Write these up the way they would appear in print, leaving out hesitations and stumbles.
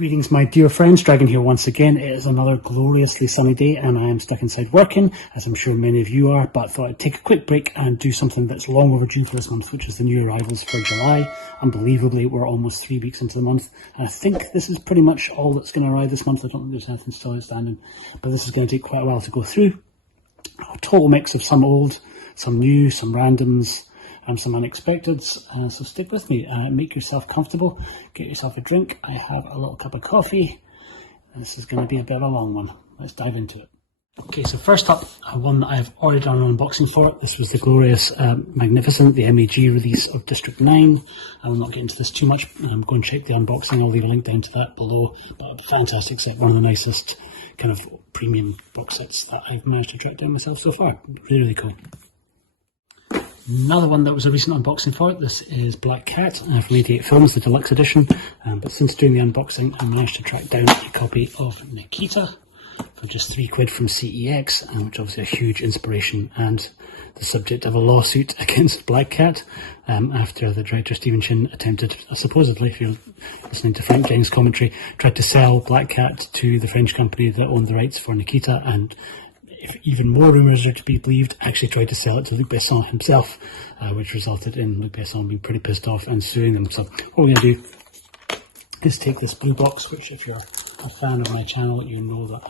Greetings my dear friends, Dragon here once again. It is another gloriously sunny day and I am stuck inside working, as I'm sure many of you are, but thought I'd take a quick break and do something that's long overdue for this month, which is the new arrivals for July. Unbelievably, we're almost 3 weeks into the month, and I think this is pretty much all that's going to arrive this month. I don't think there's anything still outstanding, but this is going to take quite a while to go through. A total mix of some old, some new, some randoms, and some unexpecteds, so stick with me, make yourself comfortable, get yourself a drink. I have a little cup of coffee, and this is going to be a bit of a long one. Let's dive into it. Okay, so first up, one that I've already done an unboxing for. This was the glorious, magnificent, the MAG release of District 9. I will not get into this too much. Go and check the unboxing, I'll leave a link down to that below, but a fantastic set, one of the nicest kind of premium box sets that I've managed to track down myself so far. Really, really cool. Another one that was a recent unboxing for it, this is Black Cat from 88 Films, the deluxe edition, but since doing the unboxing I managed to track down a copy of Nikita for just £3 from CEX, which is obviously a huge inspiration and the subject of a lawsuit against Black Cat after the director Stephen Chin attempted, supposedly, if you're listening to Frank Gang's commentary, tried to sell Black Cat to the French company that owned the rights for Nikita, and if even more rumours are to be believed, actually tried to sell it to Luc Besson himself, which resulted in Luc Besson being pretty pissed off and suing them. So what we're going to do is take this blue box, which if you're a fan of my channel, you know that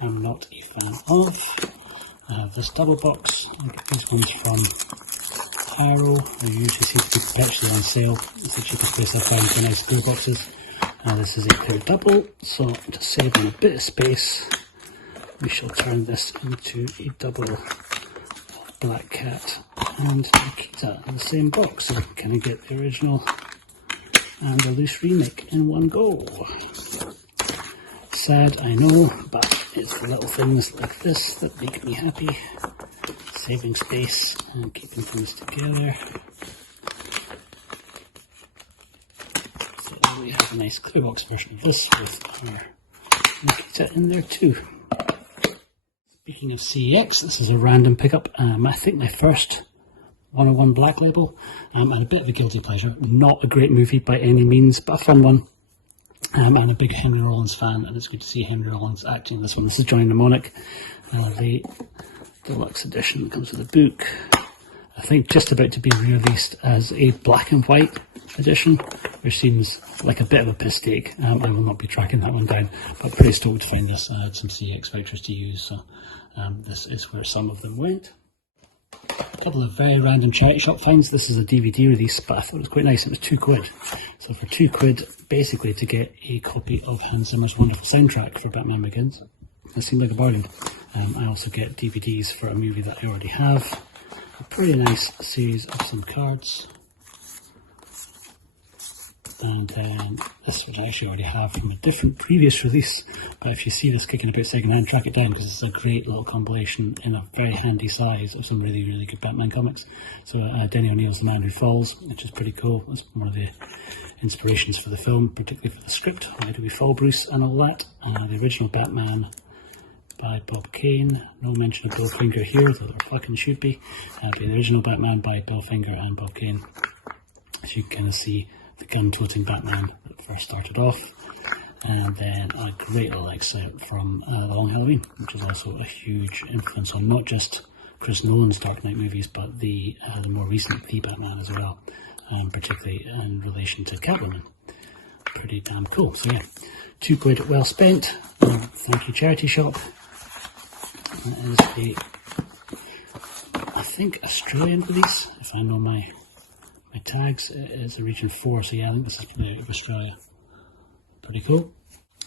I am not a fan of. I have this double box. I get these ones from Arrow, who usually seem to be perpetually on sale. It's the cheapest place I've found for nice blue boxes. This is a clear double, so to save on a bit of space, we shall turn this into a double of Black Cat and Nikita in the same box, so we can kind of get the original and the loose remake in one go. Sad, I know, but it's the little things like this that make me happy. Saving space and keeping things together. So we have a nice clear box version of this with our Nikita in there too. Speaking of CEX, this is a random pickup. I think my first 101 Black Label, and a bit of a guilty pleasure. Not a great movie by any means, but a fun one. I'm a big Henry Rollins fan, and it's good to see Henry Rollins acting in this one. This is Johnny Mnemonic, the deluxe edition. It comes with a book. I think just about to be re-released as a black and white edition, which seems like a bit of a piss take. I will not be tracking that one down, but pretty stoked to find this. I had some CX vouchers to use, so this is where some of them went. A couple of very random charity shop finds. This is a DVD release, but I thought it was quite nice. It was £2. So for £2, basically to get a copy of Hans Zimmer's wonderful soundtrack for Batman Begins, that seemed like a bargain. I also get DVDs for a movie that I already have. A pretty nice series of some cards. And then this, which I actually already have from a different previous release, but if you see this kicking about secondhand, track it down, because it's a great little compilation in a very handy size of some really, really good Batman comics. So Denny O'Neill's The Man Who Falls, which is pretty cool. It's one of the inspirations for the film, particularly for the script. Why do we fall, Bruce, and all that. The original Batman by Bob Kane. No mention of Bill Finger here, though there fucking should be. But the original Batman by Bill Finger and Bob Kane. As you can kind of see, the gun-toting Batman that first started off, and then a great little excerpt from The Long Halloween, which is also a huge influence on not just Chris Nolan's Dark Knight movies, but the more recent The Batman as well, particularly in relation to Catwoman. Pretty damn cool. So yeah, £2 well spent. Thank you, charity shop. That is I think Australian release, if I know my tags. It's a region 4, so yeah, I think this is probably out of Australia. Pretty cool.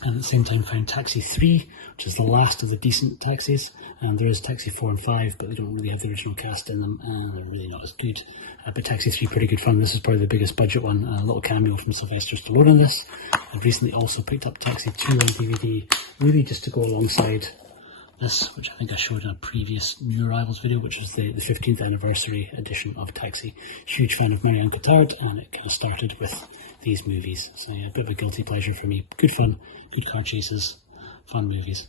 And at the same time found Taxi 3, which is the last of the decent taxis, and there is Taxi 4 and 5, but they don't really have the original cast in them, and they're really not as good. But Taxi 3, pretty good fun. This is probably the biggest budget one. A little cameo from Sylvester Stallone in this. I've recently also picked up Taxi 2 on DVD, really just to go alongside this, which I think I showed in a previous new arrivals video, which is the 15th anniversary edition of Taxi. Huge fan of Marianne Cotillard, and it kind of started with these movies. So yeah, a bit of a guilty pleasure for me. Good fun, good car chases, fun movies.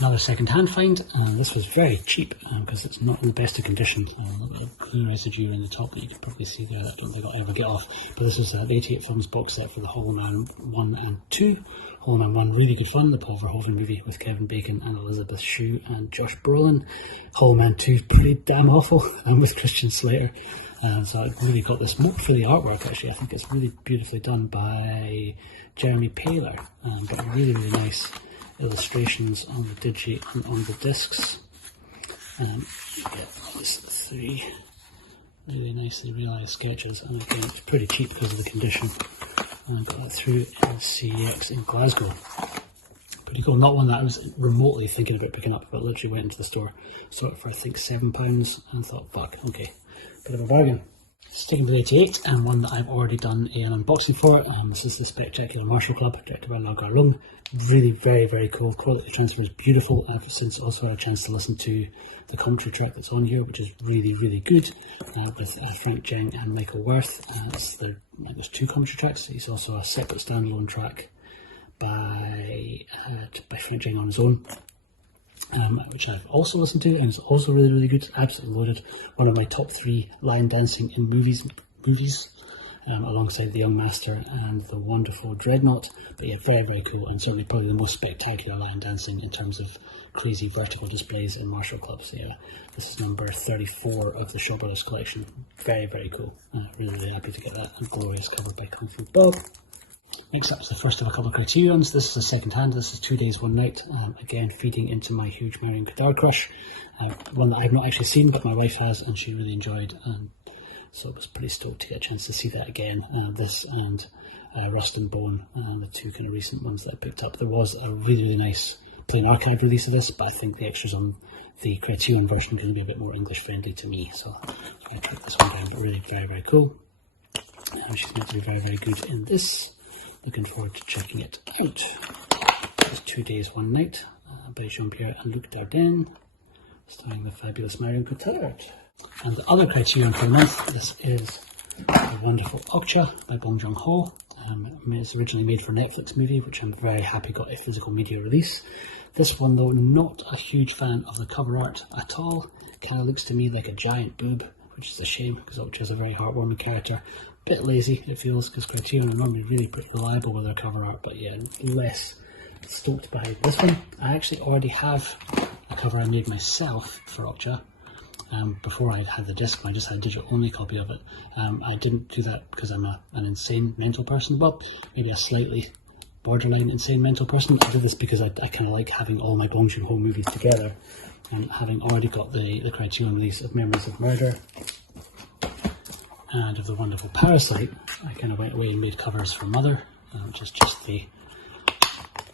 Another second-hand find, and this was very cheap because it's not in the best of condition. Look at the glue residue in the top that you can probably see there. I don't think I'll ever get off. But this is the 88 films box set for the Hollow Man 1 and 2. Hollow Man 1, really good fun, the Paul Verhoeven movie with Kevin Bacon and Elizabeth Shue and Josh Brolin. Hollow Man 2, pretty damn awful, and with Christian Slater. So I really got this more for the artwork actually. I think it's really beautifully done by Jeremy Paler, but really, really nice illustrations on the digi and on the discs. There's 3 really nicely realised sketches, and again it's pretty cheap because of the condition. And I got that through in CEX in Glasgow. Pretty cool. Not one that I was remotely thinking about picking up, but literally went into the store, saw it for I think £7, and thought, fuck, okay, bit of a bargain. Sticking with 88, and one that I've already done an unboxing for. This is the Spectacular Martial Club, directed by Lau Gar-Lung. Really very, very cool. Quality transfer is beautiful. I've since also had a chance to listen to the commentary track that's on here, which is really, really good, with Frank Jeng and Michael Worth. There's 2 commentary tracks. He's also a separate standalone track by Frank Jeng on his own. Which I've also listened to, and it's also really, really good. Absolutely loaded. One of my top 3 lion dancing in movies, alongside The Young Master and The Wonderful Dreadnought. But yeah, very, very cool, and certainly probably the most spectacular lion dancing in terms of crazy vertical displays in martial clubs. So yeah, this is number 34 of the Shaw Brothers collection. Very, very cool. Really, really happy to get that. And glorious cover by Kung Fu Bob. Next up is the first of a couple of Criterions. This is a second hand. This is 2 Days, One Night. Again, feeding into my huge Marion Cotillard crush. One that I've not actually seen, but my wife has, and she really enjoyed. So I was pretty stoked to get a chance to see that again. This and Rust and Bone, the 2 kind of recent ones that I picked up. There was a really, really nice plain archive release of this, but I think the extras on the Criterion version are going to be a bit more English friendly to me. So I tracked this one down, but really very, very cool. She's meant to be very, very good in this. Looking forward to checking it out. It's 2 Days, One Night by Jean-Pierre and Luc Dardenne, starring the fabulous Marion Cotillard. And the other Criterion for the month, this is The Wonderful Okja by Bong Joon-ho. It's originally made for a Netflix movie, which I'm very happy got a physical media release. This one though, not a huge fan of the cover art at all. Kind of looks to me like a giant boob, which is a shame because Okja is a very heartwarming character. Bit lazy it feels, because Criterion are normally really pretty reliable with their cover art, but yeah, less stoked by this one. I actually already have a cover I made myself for Okja. Before I had the disc, I just had a digital only copy of it. I didn't do that because I'm an insane mental person. Well, maybe a slightly borderline insane mental person. I did this because I kind of like having all my Bong Joon-ho movies together, and having already got the Criterion release of Memories of Murder and of The Wonderful Parasite, I kind of went away and made covers for Mother, which is just the,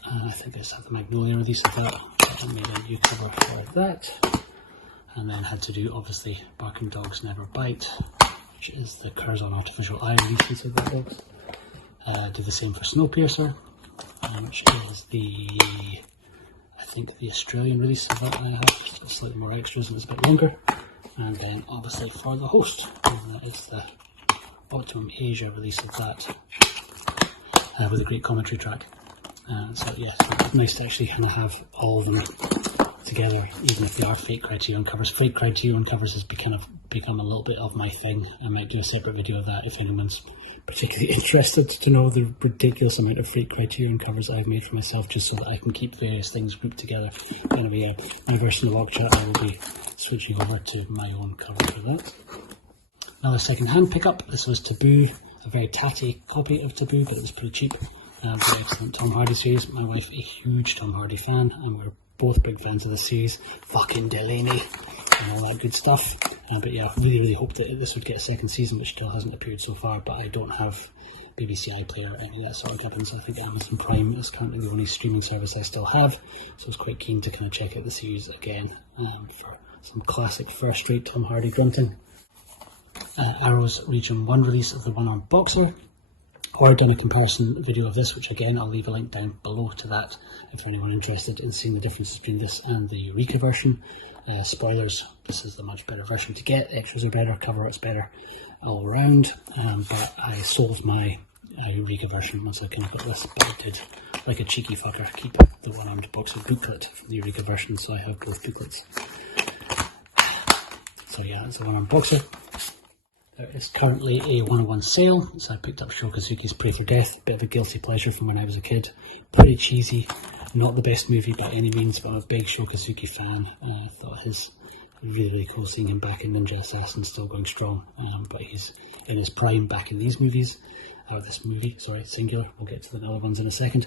I think I just have the Magnolia release of that. I made a new cover for that, and then had to do obviously Barking Dogs Never Bite, which is the Curzon Artificial Eye releases of that box. Did the same for Snowpiercer, which is I think the Australian release of that I have, slightly more extras and it's a bit longer. And then obviously for The Host, and that is the Optimum Asia release of that, with a great commentary track. So yeah, it's nice to actually kind of have all of them together, even if they are fake Criterion covers. Fake Criterion covers has become a little bit of my thing. I might do a separate video of that if anyone's particularly interested to know the ridiculous amount of fake Criterion covers I've made for myself, just so that I can keep various things grouped together. Anyway, my version of Okja, I will be switching over to my own cover for that. Another second-hand pickup. This was Taboo, a very tatty copy of Taboo, but it was pretty cheap. Very excellent Tom Hardy series. My wife, a huge Tom Hardy fan, and we're both big fans of the series. Fucking Delaney and all that good stuff. But yeah, I really, really hoped that this would get a second season, which still hasn't appeared so far, but I don't have BBC iPlayer or any of that sort of happens. I think Amazon Prime is currently the only streaming service I still have, so I was quite keen to kind of check out the series again for some classic first-rate Tom Hardy grunting. Arrow's Region 1 release of the One-Armed Boxer. Already done a comparison video of this, which again I'll leave a link down below to that if anyone interested in seeing the difference between this and the Eureka version. Spoilers, this is the much better version to get. The extras are better, cover art's better all around, but I sold my Eureka version once I kind of got this, but I did like a cheeky fucker, keep the one-armed boxer booklet from the Eureka version, so I have both booklets. So yeah, it's a one-armed boxer. There is currently a 101 sale, so I picked up Sho Kosugi's Pray for Death, a bit of a guilty pleasure from when I was a kid. Pretty cheesy, not the best movie by any means, but I'm a big Sho Kosugi fan. I thought his really cool seeing him back in Ninja Assassin, still going strong, but he's in his prime back in these movies. Or this movie, sorry, singular. We'll get to the other ones in a second.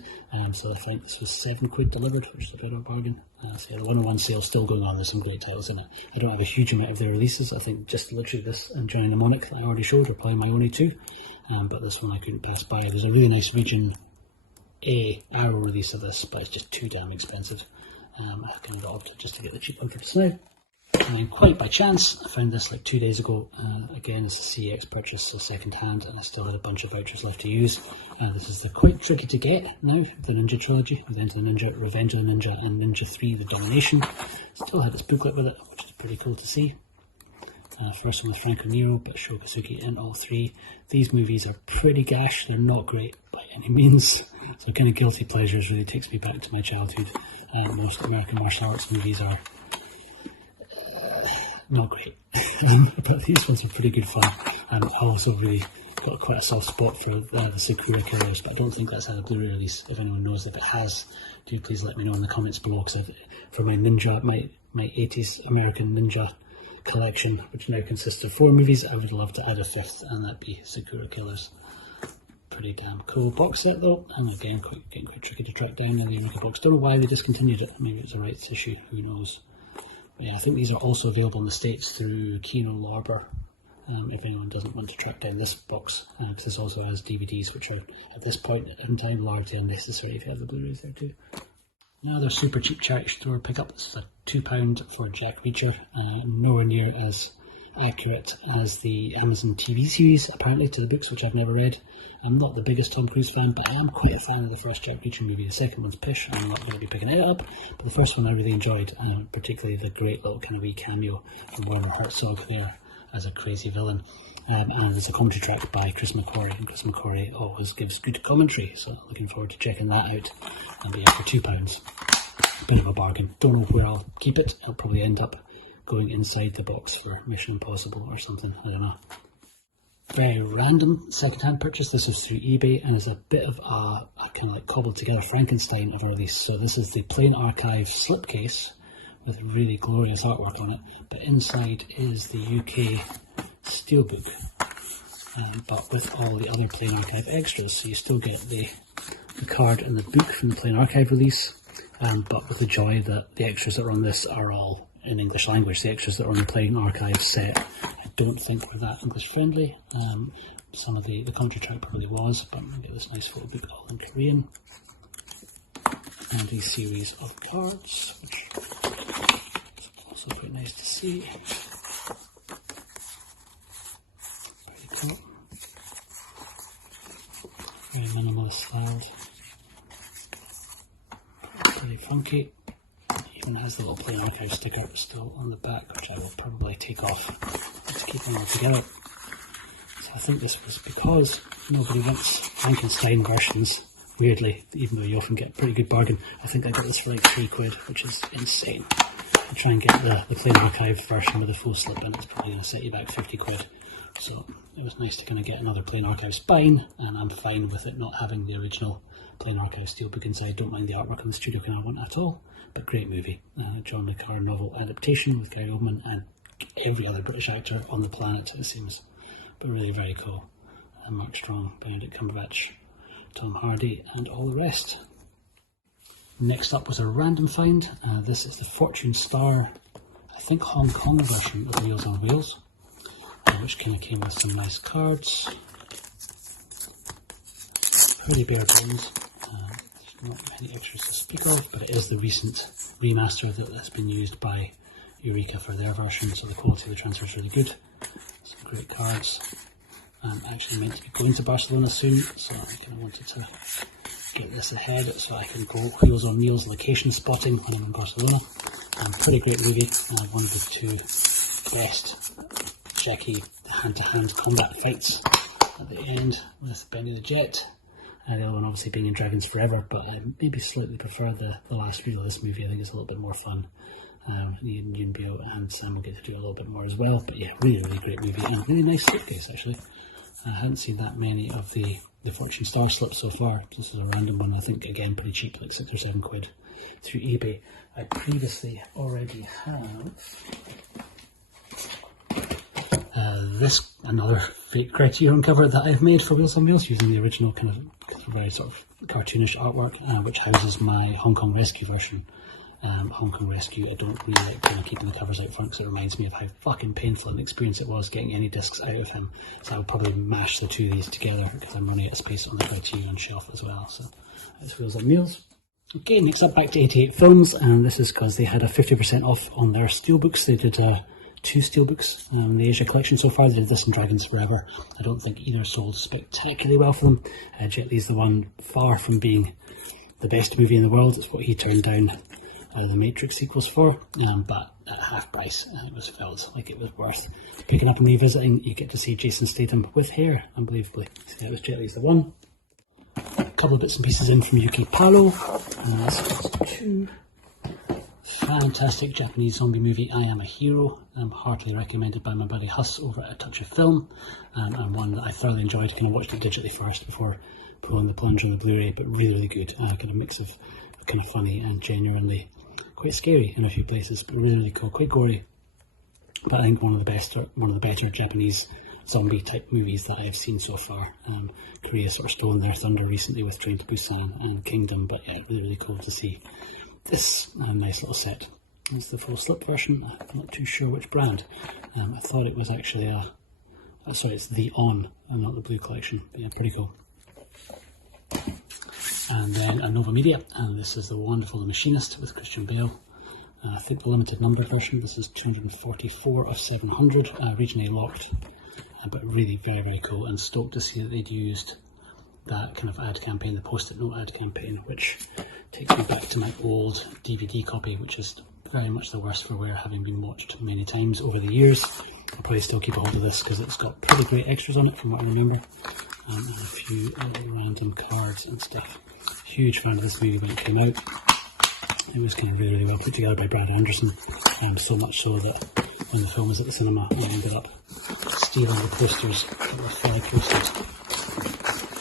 So I think this was £7 delivered, which is a bit of a bargain. So yeah, the 101 sale still going on. There's some great titles in it. I don't have a huge amount of their releases. I think just literally this and Johnny Mnemonic that I already showed are probably my only two. But this one I couldn't pass by. There's a really nice Region A Arrow release of this, but it's just too damn expensive. I kind of got opted just to get the cheap one for just now. And then quite by chance, I found this like 2 days ago. Again, it's a CX purchase, so second hand, and I still had a bunch of vouchers left to use. This is the quite tricky to get now, the Ninja trilogy, with Enter the Ninja, Revenge of the Ninja, and Ninja 3, The Domination. Still had its booklet with it, which is pretty cool to see. First one with Franco Nero, but Sho Kosugi in all three. These movies are pretty gash, they're not great by any means. So kind of guilty pleasures really takes me back to my childhood. Most American martial arts movies are not great, but these ones are pretty good fun. I also really got quite a soft spot for the Sakura Killers, but I don't think that's had a Blu-ray release. If anyone knows, if it has, do please let me know in the comments below, because for my ninja, my 80s American ninja collection, which now consists of 4 movies, I would love to add a 5th, and that'd be Sakura Killers. Pretty damn cool box set though, and again getting quite tricky to track down in the Eureka box. Don't know why they discontinued it, maybe it's a rights issue, who knows. Yeah, I think these are also available in the States through Kino Lorber, if anyone doesn't want to track down this box, because this also has DVDs, which are, at this point in time, largely unnecessary if you have the Blu-rays there too. Now they're super cheap charity store pickup. This is a £2 for Jack Reacher, nowhere near as accurate as the Amazon TV series, apparently, to the books, which I've never read. I'm not the biggest Tom Cruise fan, but I am quite a fan of the first Jack Reacher movie. The second one's pish, I'm not going to be picking it up, but the first one I really enjoyed, particularly the great little kind of wee cameo from Werner Herzog there as a crazy villain. And there's a commentary track by Chris McQuarrie, and Chris McQuarrie always gives good commentary, so looking forward to checking that out. And yeah, for £2, bit of a bargain. Don't know where I'll keep it. I'll probably end up going inside the box for Mission Impossible or something, I don't know. Very random second-hand purchase. This is through eBay and is a bit of a kind of like cobbled together Frankenstein of a release. So this is the Plain Archive slipcase with really glorious artwork on it, but inside is the UK steelbook, but with all the other Plain Archive extras. So you still get the card and the book from the Plain Archive release, but with the joy that the extras that are on this are all in English language. The extras that are on the Plain Archive set I don't think were that English friendly. Some of the commentary track probably was, but I'm going to get this nice photo book all in Korean. And a series of cards, which is also quite nice to see. Pretty cool. Very minimalist styled. Pretty funky. Even has the little Plain Archive sticker still on the back, which I will probably take off to keep them all together. So I think this was because nobody wants Frankenstein versions, weirdly, even though you often get a pretty good bargain. I think I got this for like £3, which is insane. I try and get the Plain Archive version with the full slip in, it's probably going to set you back £50. So it was nice to kind of get another Plain Archive spine, and I'm fine with it not having the original Plain Archive steelbook inside. Don't mind the artwork on the Studio Canal one at all, but great movie. John le Carre novel adaptation with Gary Oldman and every other British actor on the planet, it seems, but really very cool. Mark Strong, Benedict Cumberbatch, Tom Hardy, and all the rest. Next up was a random find. This is the Fortune Star, I think Hong Kong version of Wheels on Wheels, which kind of came with some nice cards. Pretty bare bones. There's not many extras to speak of, but it is the recent remaster that's been used by Eureka for their version, so the quality of the transfer is really good. Some great cards. I'm actually meant to be going to Barcelona soon, so I kind of wanted to get this ahead so I can go Wheels on Wheels location spotting when I'm in Barcelona. Pretty great movie. One of the two best Jackie hand-to-hand combat fights at the end with Benny the Jet. The other one obviously being in Dragons Forever, but I maybe slightly prefer the last reel of this movie. I think it's a little bit more fun. Yunbyo and Sam will get to do a little bit more as well, but yeah, really, really great movie, and really nice slipcase actually. I hadn't seen that many of the Fortune Star slips so far. This is a random one, I think, again, pretty cheap, like 6 or 7 quid through eBay. I previously already have this, another fake Criterion cover that I've made for Wheels on Wheels using the original kind of very sort of cartoonish artwork, which houses my Hong Kong Rescue version. Hong Kong Rescue, I don't really like kind of keeping the covers out front because it reminds me of how fucking painful an experience it was getting any discs out of him. So I would probably mash the two of these together because I'm running out of space on the Criterion shelf as well. So that's Wheels on Wheels. Okay, next up, back to 88 Films, and this is because they had a 50% off on their steelbooks. They did 2 steelbooks in the Asia collection so far. They did this and Dragons Forever. I don't think either sold spectacularly well for them. Jet Li's the one far from being the best movie in the world. It's what he turned down the Matrix sequels for, but at half price, it was felt like it was worth picking up and revisiting. You get to see Jason Statham with hair, unbelievably. So that was Jet Li's the one. A couple of bits and pieces in from UK Palo. This was 2. Fantastic Japanese zombie movie, I Am a Hero, heartily recommended by my buddy Huss over at A Touch of Film, and one that I thoroughly enjoyed. Kind of watched it digitally first before pulling the plunge on the Blu-ray, but really, really good. Kind of mix of kind of funny and genuinely quite scary in a few places, but really, really cool, quite gory. But I think one of the better Japanese zombie type movies that I have seen so far. Korea sort of stolen their thunder recently with Train to Busan and Kingdom, but yeah, really, really cool to see this nice little set. It's the full slip version. I'm not too sure which brand. I thought it was actually sorry, it's the On and not the Blue Collection, but yeah, pretty cool. And then a NovaMedia, and this is the Wonderful Machinist with Christian Bale. I think the limited number version. This is 244 of 700, regionally locked, but really very, very cool, and stoked to see that they'd used that kind of ad campaign, the post-it note ad campaign, which takes me back to my old DVD copy, which is very much the worse for wear, having been watched many times over the years. I'll probably still keep a hold of this because it's got pretty great extras on it from what I remember, and a few random cards and stuff. Huge fan of this movie when it came out. It was kind of really, really well put together by Brad Anderson, so much so that when the film was at the cinema, I ended up stealing the posters that were fly posters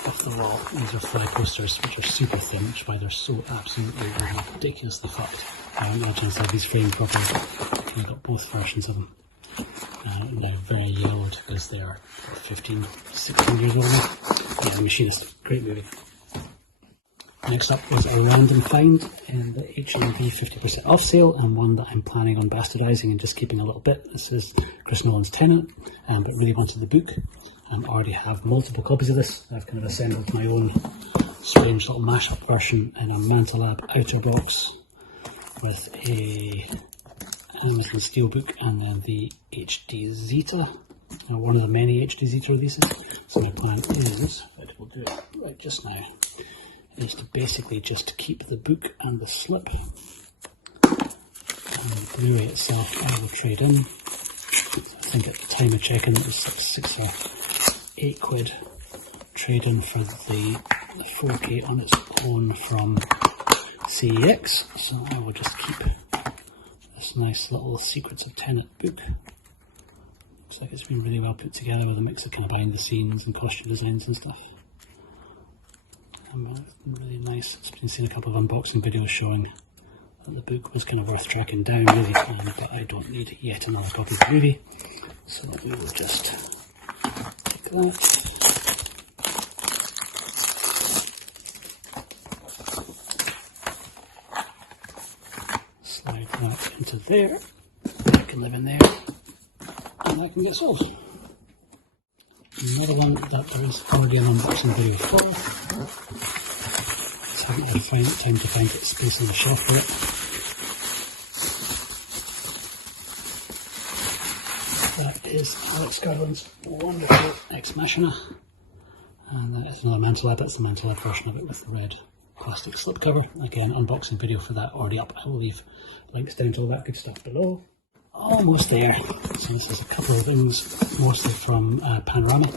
off the wall. These are fly posters which are super thin, which is why they're so absolutely ridiculously fucked. I haven't had a chance to have these framed properly. I've got both versions of them. They're very yellowed because they are 15, 16 years old now. Yeah, The Machinist, great movie. Next up was a random find in the HMV 50% off sale, and one that I'm planning on bastardising and just keeping a little bit. This is Chris Nolan's Tenet, but really wanted the book. I already have multiple copies of this. I've kind of assembled my own strange little mashup version in a Mantalab outer box with a Amazon Steelbook and then the HD Zeta, one of the many HD Zeta releases. So my plan is, we'll do it right just now, is to basically just keep the book and the slip, and the Blu-ray itself I will trade in. I think at the time of checking it was like 6 or 8 quid trade in for the 4K on its own from CEX, so I will just keep this nice little Secrets of Tenet book. Looks like it's been really well put together with a mix of kind of behind the scenes and costume designs and stuff. Really nice. It's been seen a couple of unboxing videos showing that the book was kind of worth tracking down really, but I don't need yet another copy of the movie, so we will just take that. Slide that into there. That can live in there, and that can get sold. Another one that there is already an unboxing video for. Just haven't had time to find it, space on the shelf for it. That is Alex Garland's Wonderful Ex Machina, and that is another Mantalab. That's the Mantalab version of it with the red plastic slipcover. Again, unboxing video for that already up. I will leave links down to all that good stuff below. Almost there. So this is a couple of things, mostly from Panorama,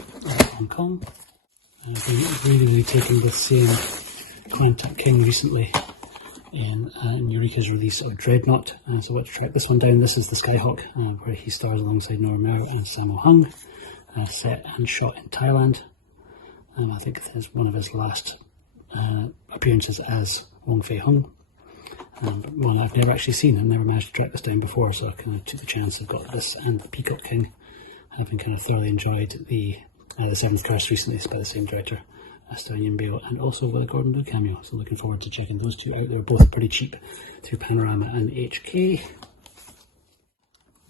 Hong Kong. I've been really taking the same Quantum King recently in Eureka's release of Dreadnought, so I want to track this one down. This is the Skyhawk, where he stars alongside Nora Mao and Sammo Hung, set and shot in Thailand. I think this is one of his last appearances as Wong Fei Hung. But one I've never actually seen. I've never managed to track this down before, so I kind of took the chance. I've got this and the Peacock King. Having kind of thoroughly enjoyed the Seventh Curse recently. It's by the same director, Stellan Bale, and also with a Gordon Blue cameo. So looking forward to checking those two out. They're both pretty cheap through Panorama and HK.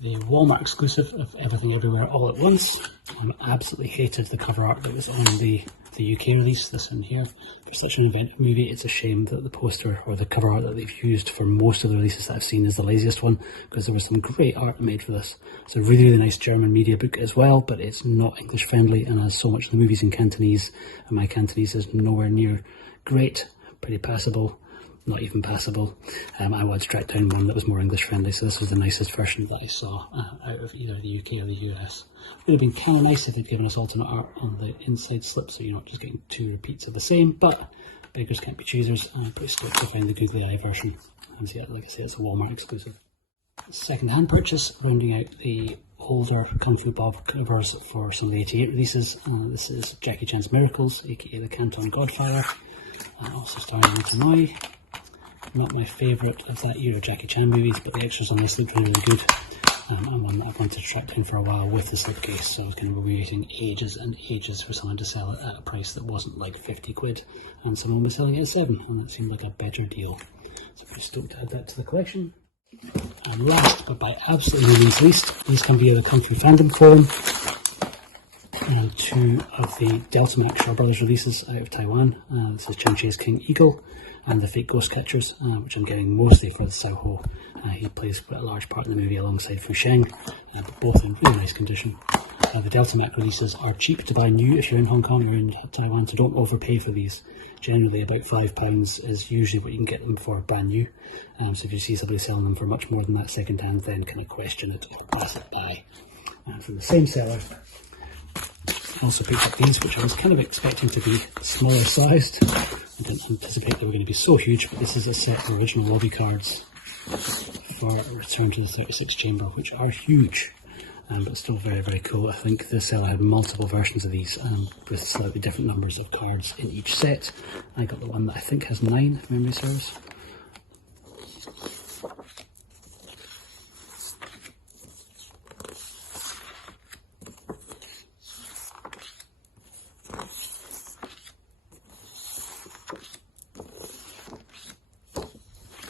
The Walmart exclusive of Everything Everywhere All at Once. I absolutely hated the cover art that was on the UK release, this one here. For such an event movie, it's a shame that the poster or the cover art that they've used for most of the releases that I've seen is the laziest one, because there was some great art made for this. It's a really nice German media book as well, but it's not English friendly, and as so much of the movies in Cantonese, and my Cantonese is nowhere near great, pretty passable. Not even passable. I wanted to track down one that was more English friendly, so this was the nicest version that I saw out of either the UK or the US. It would have been kind of nice if they'd given us alternate art on the inside slip, so you're not just getting two repeats of the same, but beggars can't be choosers. I'm pretty stoked to find the googly eye version. And so, yeah, like I say, it's a Walmart exclusive. Second-hand purchase, rounding out the older Kung Fu Bob covers for some of the 88 releases. This is Jackie Chan's Miracles, aka the Canton Godfather, also starring Anthony. Not my favourite of that era of Jackie Chan movies, but the extras on this look really good. And one that I've wanted to track down for a while with the slipcase, so I was kind of waiting ages and ages for someone to sell it at a price that wasn't like 50 quid, and someone was selling it at 7, and that seemed like a better deal. So I'm pretty stoked to add that to the collection. And last, but by absolutely no means least, these come via the Kung Fu Fandom Forum. Two of the Delta Max Shaw Brothers releases out of Taiwan. This is Chang Chi's King Eagle and the Fake Ghost Catchers, which I'm getting mostly for the Sao Ho. He plays quite a large part in the movie alongside Fu Sheng, but both in really nice condition. The Delta Mac releases are cheap to buy new if you're in Hong Kong or in Taiwan, so don't overpay for these. Generally about £5 is usually what you can get them for brand new. So if you see somebody selling them for much more than that second hand, then kind of question it or pass it by. From the same seller, I also picked up these, which I was kind of expecting to be smaller sized. I didn't anticipate they were going to be so huge, but this is a set of original lobby cards for Return to the 36 Chamber, which are huge, but still very cool. I think the seller had multiple versions of these with slightly different numbers of cards in each set. I got the one that I think has 9, if memory serves.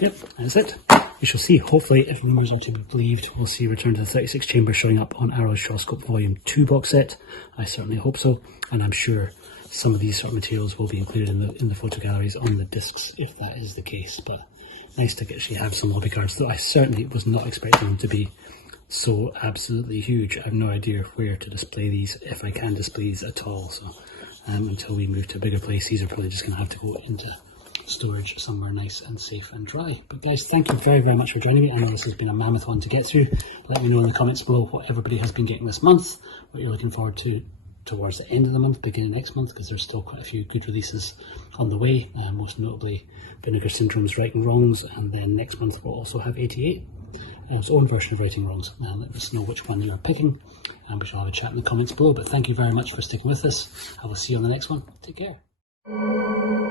Yep, that's it. We shall see. Hopefully, if rumours are to be believed, we'll see Return to the 36 Chamber showing up on Arrow's Shawscope Volume 2 box set. I certainly hope so, and I'm sure some of these sort of materials will be included in the photo galleries on the discs, if that is the case. But nice to actually have some lobby cards, though I certainly was not expecting them to be so absolutely huge. I have no idea where to display these, if I can display these at all. So until we move to a bigger place, these are probably just going to have to go into storage somewhere nice and safe and dry. But guys, thank you very much for joining me. I know this has been a mammoth one to get through. Let me know in the comments below what everybody has been getting this month, what you're looking forward to towards the end of the month, beginning next month, because there's still quite a few good releases on the way, most notably Vinegar Syndrome's Right and Wrongs, and then next month we'll also have 88, its own version of Right and Wrongs. Let us know which one you're picking, and we shall have a chat in the comments below. But thank you very much for sticking with us. I will see you on the next one. Take care.